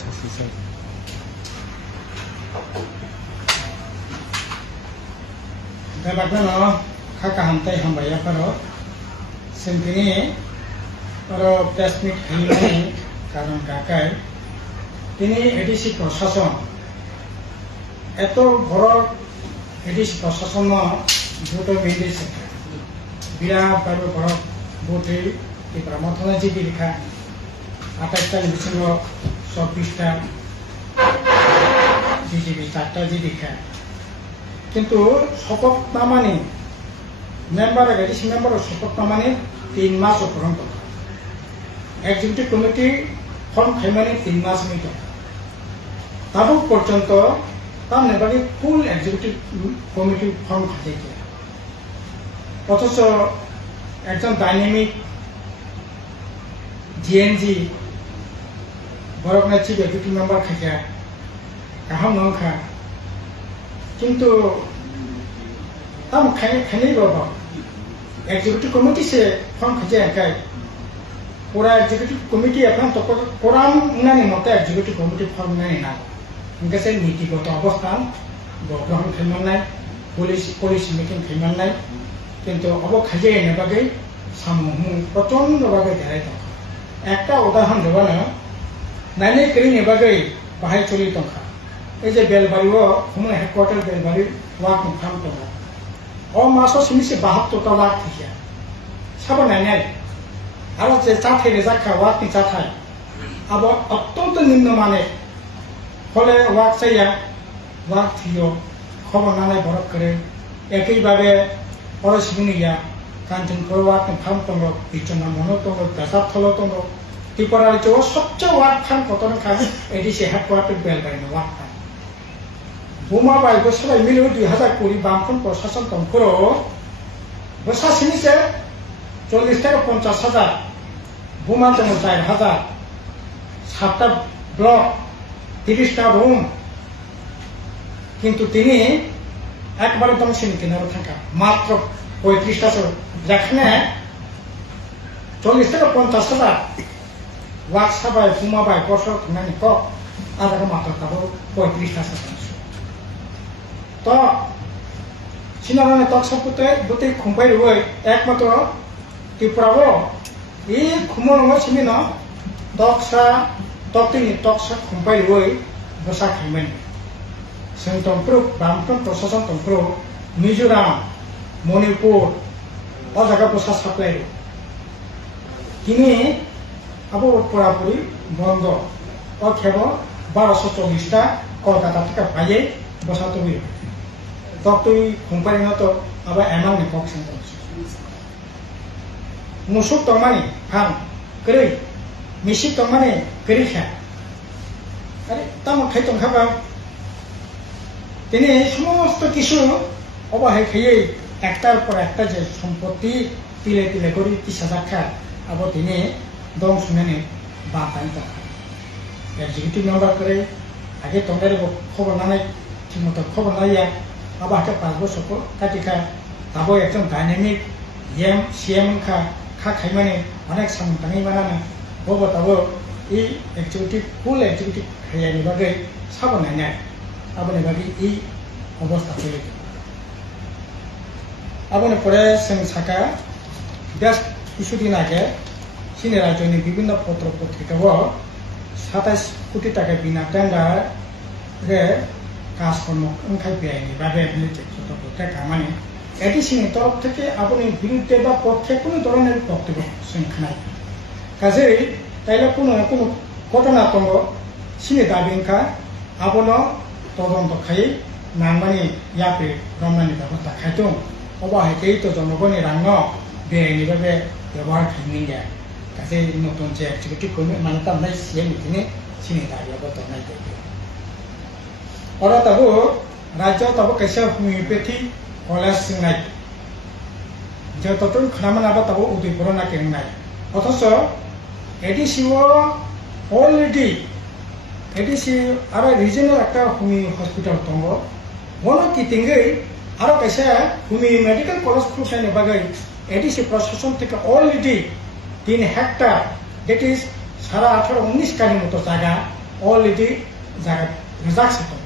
सासे सासे दा बागनानो खाका हामथाय हामबाया पारो सेंथिनि पारो प्रेस मिट खालामनायनि कारण काकाय তিনি এডিসি প্রশাসন এত বড় এডিসি প্রশাসন ভোট বেঁধেছে বিরাট ভাবে বড় ভোটে মন্ত্রণা জিবি লেখা 28টা ডিভিশন 24টা জিবি 4টা জিবি লেখা কিন্তু শপথ না মানে মেম্বার এডিসি মেম্বার শপথ না মানে 3 মাস অপরন্ত এক্সিকিউটিভ কমিটি ফর্ম খাইমানি 3 মাস মিট তাবু পর্যন্ত তার নেবাগে ফুল এক্সিকিউটিভ কমিটি ফর্ম খাইছে অথচ একজন ডাইনামিক জিএনজি বরকনা চিফ এক্সিকিউটিভ মেম্বার খাইছে গাহাম নংখা কিন্তু তাম খাইনি বাবা এক্সিকিউটিভ কমিটি সে ফর্ম খাইছে একাই पूरा एग्जीक्यूटिव कमिटी अपन तो कोराम नानी मते एग्जीक्यूटिव कमिटी फॉर्म नानी ना इनके से नीतिगत अवस्थान ग्रहण खालामनाय नाय पुलिस मीटिंग खालामनाय नाय किन्तु अब खाजे ने बागै सामहु प्रचंड बागै देराय दं एकटा उदाहरण देबानो नायनाय करिनि बागै बाहाय चलि दंखा ए जे बेलबारिओ हमने हेडक्वार्टर बेलबारि वाक खाम दं अ मासो सिमिसे 72 टा वाक थिया साबो नायनाय आरो जे जाथाय रेजाखा वाकनि जाथाय अब अत्यंत निम्न माने फले वाक जाया वाक थियो खबर नालाय बरफ करे एकई भावे परसिबुनिया कांचनपुर वाकनि फार्म दङ बिचना मनो दङ दासाब थलो दङ त्रिपुरा राज्योआव सबसे वाक फार्म कतन खा एडिसि हेडक्वार्टर बेलबारिनि वाक फार्म बुमा बाय बोसोराय मिलु 2000 कोटी बामफ्रोम प्रशासन दंफोरो बोसासिनिसे 40 টাকা 50,000 बुमा दङ 4,000 7টা ব্লক 30টা রুম কিন্তু তিনি একবারে দংশন কিনারে থাকা মাত্র 35টা যেখানে 40 টাকা 50,000 ওয়াক সাবাই বুমা বাই বছর থাকনানি ক আদার মাত্র তাবো 35টা শতাংশ তো সিনারানে তকসাপুতে বুতে খুম্পাই রই একমাত্র ত্রিপুরাবো এই খুমরঙ্গ সিমিনা তকসা তকতিনি তকসা খুম্পাই রই বসা খাইমেন जों तंफ्रु बामफ्रोम प्रशासन तंफ्रु मिजोराम मणिपुर अ जायगा बसा साप्लाय তিনি আবো পুরাপুরি বন্ধ ও খেব 1240টা কলকাতা থেকে পাইয়ে বসা তবি তক্তই কোম্পানি তো আবার এমাং নে পক্সন মুসুক তমানি ফান করি মিসিক তমানি করি খা আরে তাম খাই তং খাবা তিনি সমস্ত কিছু অবহেলা খেয়ে একটার পর একটা যে সম্পত্তি তিলে তিলে করে 30,000 টাকা আবার তিনি দম শুনে বাতাই টাকা এক্সিকিউটিভ মেম্বার করে আগে তোমাদের খবর না নাই ঠিকমতো খবর নাইয়া আবার একটা 5 বছর কাটিকা তাবো একজন ডাইনামিক সিএম খা খাইমানে অনেক সামনে মানানো বব তাবো এই এক্সিকিউটিভ ফুল এক্সিকিউটিভ খাইয়ানি বাগে সাবনাই নাই আবনে বাকি এই অবস্থা তৈরি আবনে পরে जों সাকা বেশ কিছুদিন আগে চীন রাজ্যनि বিভিন্ন পত্র পত্রিকাও 27 কোটি টাকা বিনা টেন্ডার রে কাজকর্ম ওখানে বেআইনি ভাবে ছোট ছোট কামানি এডিসির তরফ থেকে আপনি বিরুদ্ধে বা পক্ষে কোনো ধরনের বক্তব্য শুনখানাই কাজেই তাইলে কোনো কোনো ঘটনা তঙ্গ সিনে দাবিনকা আপনো তদন্ত খাই নামবানি ইয়াপে রমনানি ব্যবস্থা খাইতো অবহেকেই তো জনগণের রাঙ্গ বেআইনি ভাবে ব্যবহার খাইনি যায় কাজে নতুন যে এক্সিকিউটিভ কর্মী মানে তার নাই সিএম মিটিংয়ে সিনে দাবিয়াবো তনাই দেবে ওরা তাবো রাজ্য তাবো কাইসা হোমিওপ্যাথি কলেজ সিংনাই যে ততন খানামান আবার তাবো উদয়পুর না কেংনাই অথচ এডিসিও অলরেডি এডিসি আর রিজনাল একটা হোমিও হসপিটাল দङ বনো কিতিঙ্গै আর কাইসা হোমিও মেডিকেল কলেজ খুলসাইনি বাগै এডিসি প্রশাসন থেকে অলরেডি 3 হেক্টর দ্যাট ইজ 18-19 কানি মতো জায়গা অলরেডি জায়গা রেজাকছে তো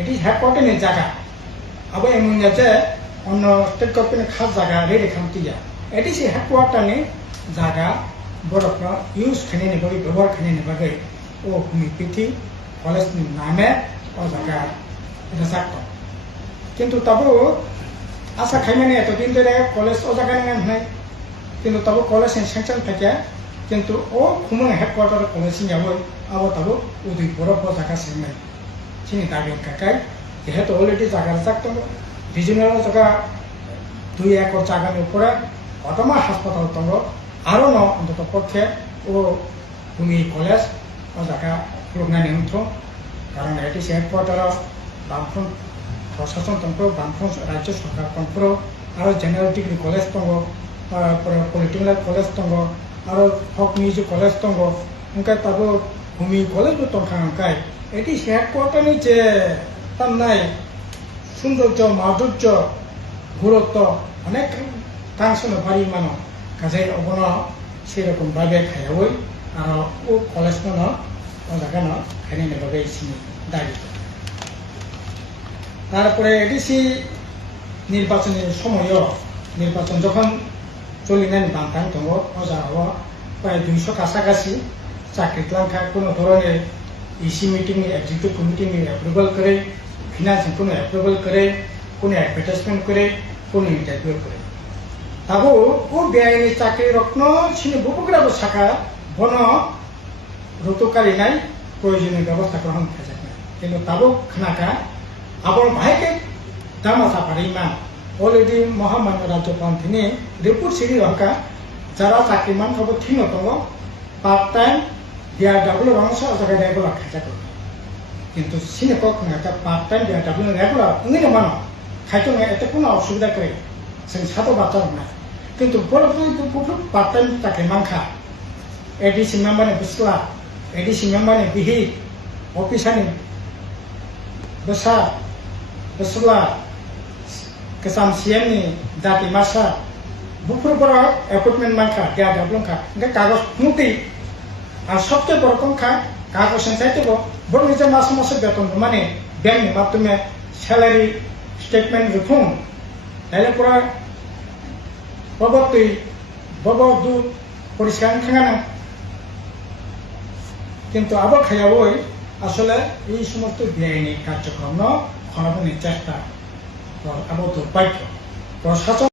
এটি হেডকোয়ার্টারনি জায়গা আবার এমন যে অন্য স্টেট গভর্নমেন্ট খাস জায়গা রেডি খামতিয়া এটি সে হেডকোয়ার্টারনি জায়গা বরফরা ইউজ খাইনি বাকি ব্যবহার খাইনি বাকি ও ভূমি পিঠি কলেজনি নামে ও জায়গা রেজাক কিন্তু তবু আশা খাইমানি এতদিন ধরে কলেজ ও জায়গা নাই কিন্তু তবু কলেজ স্যাংশন থাকে কিন্তু ও খুমুং হেডকোয়ার্টার কলেজ যাবো আবার তবু উদয় বরফ জায়গা সেংনাই চিনি দাবি কাকাই যেহেতু অলরেডি জায়গা রেজাক দङ রিজনাল জায়গা 2 একর জায়গার উপরে অটমা হাসপাতাল দङ আরো ন অন্তত পক্ষে ও ভূমি কলেজ ও জায়গা খুলনাनै উঠো কারণ এটি হেডকোয়ার্টার বামফ্রন্ট প্রশাসন দङ বামফ্রন্ট রাজ্য সরকার দङ আরো জেনারেল ডিগ্রি কলেজ দङ তারপরে পলিটেকনিক কলেজ দङ আরো হক মিউজিক কলেজ দङ ओंखाय ताबो भूमि कलेज दंखाय एटी हेडकोयार्टारनि जे तान्नाय सौंदर्य माधुर्य गुरुत्व अनेक टांसनो बारि मानो काजे अबनो सेरकम भाबे खायावै आरो ओ कलेज मनो ओजागानो खायनि बागै इसिनि दाबि তারপরে এডিসি নির্বাচনের সময় নির্বাচন যখন চলিনানি বান্তান দङ অজাও প্রায় 200 কাছাকাছি চাকরি লাঙ্কা কোনো ধরনের EC meeting executive committee approval করে ফিনান্সিং কোনো এপ্রুভাল করে কোনো অ্যাডভার্টাইজমেন্ট করে কোনো ইন্টারভিউ করে তাবো ও বেআইনি চাকরি রত্ন সিনি বুবুগ্রাব শাখা বন রতুকারী নাই প্রয়োজনীয় ব্যবস্থা গ্রহণ করা যায় কিন্তু তাবো খানাকা আবার ভাইকে দামাসা পারিমান অলরেডি মহামান্য রাজ্যপাল তিনি রিপোর্ট সিরি রহকা যারা চাকরিমান সব ঠিক দङ পার্ট টাইম বিআরডব্লিউ অংশ জায়গায় রেগুলার খাইতে কিন্তু সিনেকক একটা পার্ট টাইম বিআরডব্লিউ রেগুলার উনি মানো খাইতে এতে কোনো অসুবিধা করে जों सातो बाथ्रा नङा কিন্তু बर'फोरनि पार्ट टाइम चाकरिमान खा एडिसि मेम्बारनि बुस्ला एडिसि मेम्बारनि बिहि अफिसारनि बसा बुस्ला केसाम सीएमनि जाति मासा बुफुरफोरा एपॉइंटमेंट मानखा बिआरडब्लिउ खा ओंखाय कागज मुति আর সবচেয়ে বড় সংখ্যা কাগজ চাইতে বড় নিজে মাসে মাসে বেতন মানে ব্যাংকের মাধ্যমে স্যালারি স্টেটমেন্ট রুখুন তাহলে পুরা বাবদ বাবদ পরিষ্কার থাকা না কিন্তু আবার খাইয়াবই আসলে এই সমস্ত বেআইনি কার্যক্রম খনাবনের চেষ্টা আবার দুর্ভাগ্য প্রশাসন